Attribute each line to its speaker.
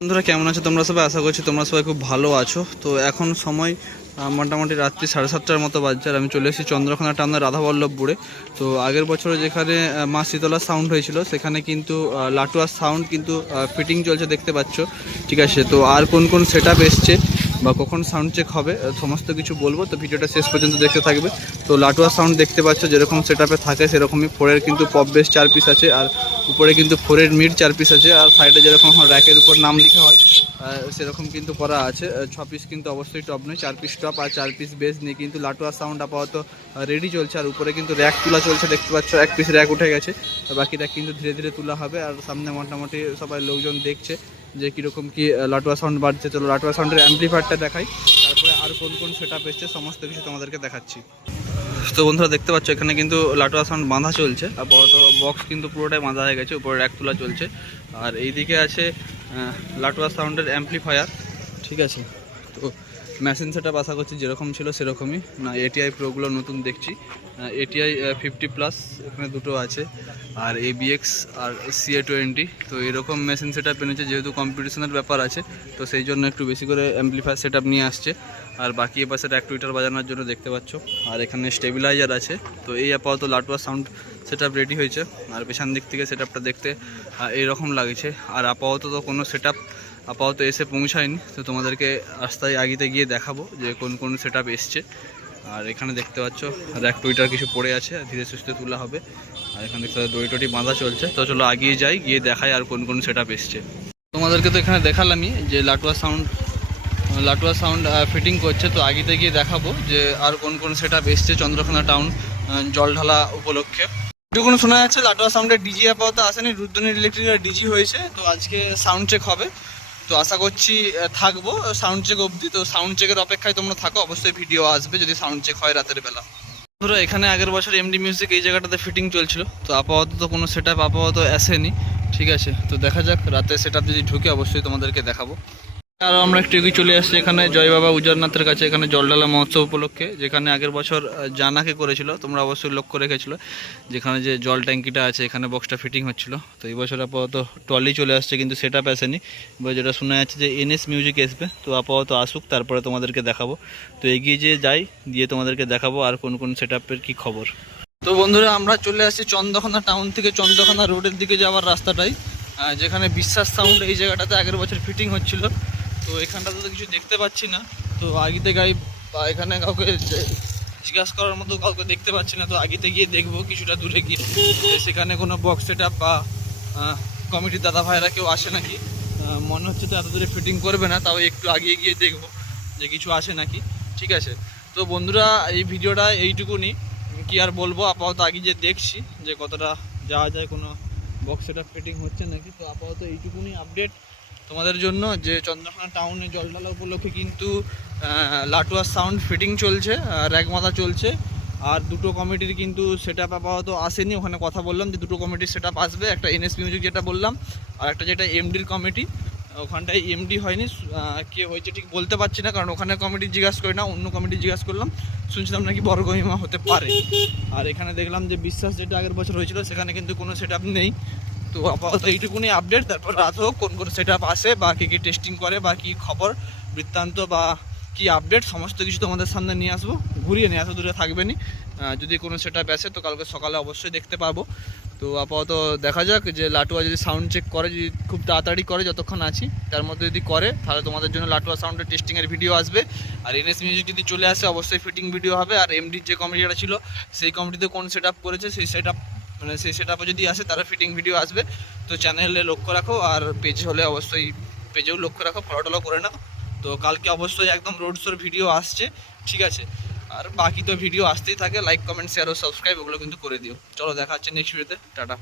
Speaker 1: বন্ধুরা, কেমন আছো? তোমরা সবাই আশা করছি তোমরা সবাই খুব ভালো আছো। তো এখন সময় মোটামুটি রাত্রি সাড়ে সাতটার মতো বাজছে। আর আমি চলে এসেছি চন্দ্রকোনা টামনা রাধাবল্লভপুরে। তো আগের বছরে যেখানে মা শীতলার সাউন্ড হয়েছিল, সেখানে কিন্তু লাটুয়ার সাউন্ড কিন্তু ফিটিং চলছে, দেখতে পাচ্ছ। ঠিক আছে, তো আর কোন কোন সেট আপ এসছে? বা কখন সাউন্ড চেক হবে সমস্ত কিছু বলব। তো ভিডিওটা শেষ পর্যন্ত দেখতে থাকবে। তো লাটুয়া সাউন্ড দেখতে পাচ্ছ, যেরকম সেট থাকে, সেরকমই ফোরের কিন্তু পপ বেস চার পিস আছে, আর উপরে কিন্তু ফোরের মিড চার পিস আছে, আর সাইডে যেরকম র্যাকের উপর নাম লেখা হয়। সেরকম কিন্তু করা আছে। ছ পিস কিন্তু অবশ্যই টপ নয়, চার পিস টপ আর চার পিস বেস নিয়ে কিন্তু লাটুয়া সাউন্ড আপাতত রেডি চলছে। আর উপরে কিন্তু র্যাক তোলা চলছে, দেখতে পাচ্ছ, এক পিস র্যাক উঠে গেছে। আর বাকি র্যাক কিন্তু ধীরে ধীরে তোলা হবে। আর সামনে মোটামুটি সবাই লোকজন দেখছে যে কীরকম কি লাটুয়া সাউন্ড বাড়ছে। চলো, লাটুয়া সাউন্ডের অ্যাম্পলিফায়ারটা দেখাই। তারপরে আর কোন কোন সেট এসছে, সমস্ত কিছু তোমাদেরকে দেখাচ্ছি। তো বন্ধুরা দেখতে পাচ্ছ, এখানে কিন্তু লাটুয়া সাউন্ড বাঁধা চলছে। আপাতত বক্স কিন্তু পুরোটাই বাঁধা হয়ে গেছে, উপরে র্যাক তোলা চলছে। আর এইদিকে আছে লাটোয়া সাউন্ডের অ্যাম্পলিফায়ার ঠিক আছে? তো মেশিন সেট আশা করছি যেরকম ছিল সেরকমই। না এটিআই প্রোগুলো নতুন দেখছি। এটিআই ফিফটি প্লাস এখানে দুটো আছে। আর এবিএক্স আর সিএ টোয়েন্টি তো এরকম মেশিন সেট আপ এনেছে, যেহেতু কম্পিটিশনের ব্যাপার আছে, তো সেই জন্য একটু বেশি করে অ্যাম্পলিফায়ার সেট নিয়ে আসছে। আর বাকি এপাশে এক টুইটার বাজানোর জন্য দেখতে পাচ্ছ। আর এখানে স্টেবিলাইজার আছে, তো এই আপাতত Latuya sound set up ready হয়েছে। আর পেছন দিক থেকে সেট দেখতে এইরকম লাগছে। আর আপাতত তো কোনো সেট আপ আপাতত এসে পৌঁছায়নি। তো তোমাদেরকে রাস্তায় আগিতে গিয়ে দেখাবো যে কোন কোন সেট আপ এসছে। আর এখানে দেখতে পাচ্ছ এক টুইটার কিছু পড়ে আছে ধীরে সুস্থে তোলা হবে। আর এখানে দেখতে দড়ি টটি বাঁধা চলছে। তো চলো আগিয়ে যাই, গিয়ে দেখাই আর কোন কোন সেট আপ এসছে। তোমাদেরকে তো এখানে দেখালামই যে Latuya sound Latuya sound fitting করছে। তো আগিতে গিয়ে দেখাবো যে আর কোন কোন সেট আপ এসছে চন্দ্রকোনা টাউন জল ঢালা উপলক্ষে। এটুকুন শোনা যাচ্ছে লাটুয়া সাউন্ডের ডিজি আপাতত আসেনি। রুদ্রনীর ইলেকট্রিকের ডিজি হয়েছে। তো আজকে সাউন্ড চেক হবে। তো আশা করছি থাকব সাউন্ড চেক অবধি। তো সাউন্ড চেকের অপেক্ষায় তোমরা থাকো, অবশ্যই ভিডিও আসবে যদি সাউন্ড চেক হয় রাতের বেলা। বন্ধুরা, এখানে আগের বছর এমডি মিউজিক এই জায়গাটাতে ফিটিং চলছিল, তো আপাতত কোনো সেট আপ আপাতত আসেনি, ঠিক আছে? তো দেখা যাক, রাতে সেট যদি ঢুকে, অবশ্যই তোমাদেরকে দেখাবো। আরও আমরা একটু এগিয়ে চলে আসছি এখানে জয় বাবা উজারনাথের কাছে, এখানে জলডালা মহোৎসব উপলক্ষে, যেখানে আগের বছর জানাকে করেছিল, তোমরা অবশ্যই লক্ষ্য রেখেছিল, যেখানে যে জল ট্যাঙ্কিটা আছে, এখানে বক্সটা ফিটিং হচ্ছিল। তো এই বছর আপাতত টলি চলে আসছে, কিন্তু সেট আসেনি। এবার যেটা শোনা যাচ্ছে যে এনএস মিউজিক আসবে, তো আপাতত আসুক, তারপরে তোমাদেরকে দেখাবো। তো এগিয়ে যে যাই, দিয়ে তোমাদেরকে দেখাবো আর কোন কোন সেট আপের কী খবর। তো বন্ধুরা, আমরা চলে আসছি চন্দ্রকোনা টাউন থেকে, চন্দ্রকোনা রোডের দিকে যাওয়ার রাস্তাটাই। যেখানে বিশ্বাস সাউন্ড এই জায়গাটাতে আগের বছর ফিটিং হচ্ছিল। তো এখানটাতে তো কিছু দেখতে পাচ্ছি না। তো আগিতে গাই বা এখানে কাউকে জিজ্ঞাসা করার মতো কাউকে দেখতে পাচ্ছি না, তো আগিতে গিয়ে দেখব কিছুটা দূরে গিয়ে। সেখানে কোনো বক্স সেট বা কমিটির দাদা ভাইরা কেউ আসে নাকি? মনে হচ্ছে তো এত দূরে ফিটিং করবে না, তাও একটু আগিয়ে গিয়ে দেখব যে কিছু আসে নাকি। ঠিক আছে, তো বন্ধুরা এই ভিডিওটা এইটুকুনি। কি আর বলব, আপাতত আগে যে দেখছি যে কতটা যাওয়া যায়, কোনো বক্স সেটা ফিটিং হচ্ছে নাকি, তো আপাতত এইটুকুনি আপডেট তোমাদের জন্য যে চন্দ্রকোনা টাউনে জলঢালা উপলক্ষে কিন্তু আহ, লাটুয়া সাউন্ড ফিটিং চলছে র্যাক মাথা চলছে। আর দুটো কমিটির কিন্তু সেট আপ আপাতত আসেনি ওখানে কথা বললাম যে দুটো কমিটির সেট আপ আসবে একটা এনএস মিউজিক যেটা বললাম আর একটা যেটা এমডির কমিটি ওখানটায় এমডি হয়নি কে হয়েছে ঠিক বলতে পারছি না কারণ ওখানে কমিটি জিজ্ঞাসা করি না অন্য কমিটি জিজ্ঞাসা করলাম শুনছিলাম নাকি বর্গহিমা হতে পারে। আর এখানে দেখলাম যে বিশ্বাস যেটা আগের বছর হয়েছিল সেখানে কিন্তু কোনো সেট নেই। তো আপাতত এইটুকুনি আপডেট তারপর রাত হোক, কোন কোন সেট আপ আসে, বা কী কী টেস্টিং করে, বা কী খবর, বৃত্তান্ত, বা কি আপডেট সমস্ত কিছু তোমাদের সামনে নিয়ে আসব। ঘুরিয়ে নিয়ে আসো, দূরে থাকবে নি যদি কোনো সেট আপ আসে তো কালকে সকালে অবশ্যই দেখতে পাবো। তো আপাতত দেখা যাক যে লাটুয়া যদি সাউন্ড চেক করে, যদি খুব তাড়াতাড়ি করে, যতক্ষণ আছি, তার মধ্যে যদি করে, তাহলে তোমাদের জন্য লাটুয়া সাউন্ডের টেস্টিংয়ের ভিডিও আসবে। আর এনএস মিউজিক যদি চলে আসে, অবশ্যই ফিটিং ভিডিও হবে। আর এমডির যে কমিটিটা ছিল, সেই কমিটিতে কোন সেট করেছে, সেই সেট মানে সেই সেট যদি আসে তারা ফিটিং ভিডিও আসবে। তো চ্যানেলে লক্ষ্য রাখো, আর পেজ হলে অবশ্যই পেজেও লক্ষ্য রাখো ফলো টলো করে নাও। তো কালকে অবশ্যই একদম রোড শোর ভিডিও আসছে, ঠিক আছে? আর বাকি তো ভিডিও আসতেই থাকে লাইক কমেন্ট শেয়ার ও সাবস্ক্রাইব ওগুলো কিন্তু করে দিও। চলো, দেখা হচ্ছে নেক্সট ভিডিওতে টাটা।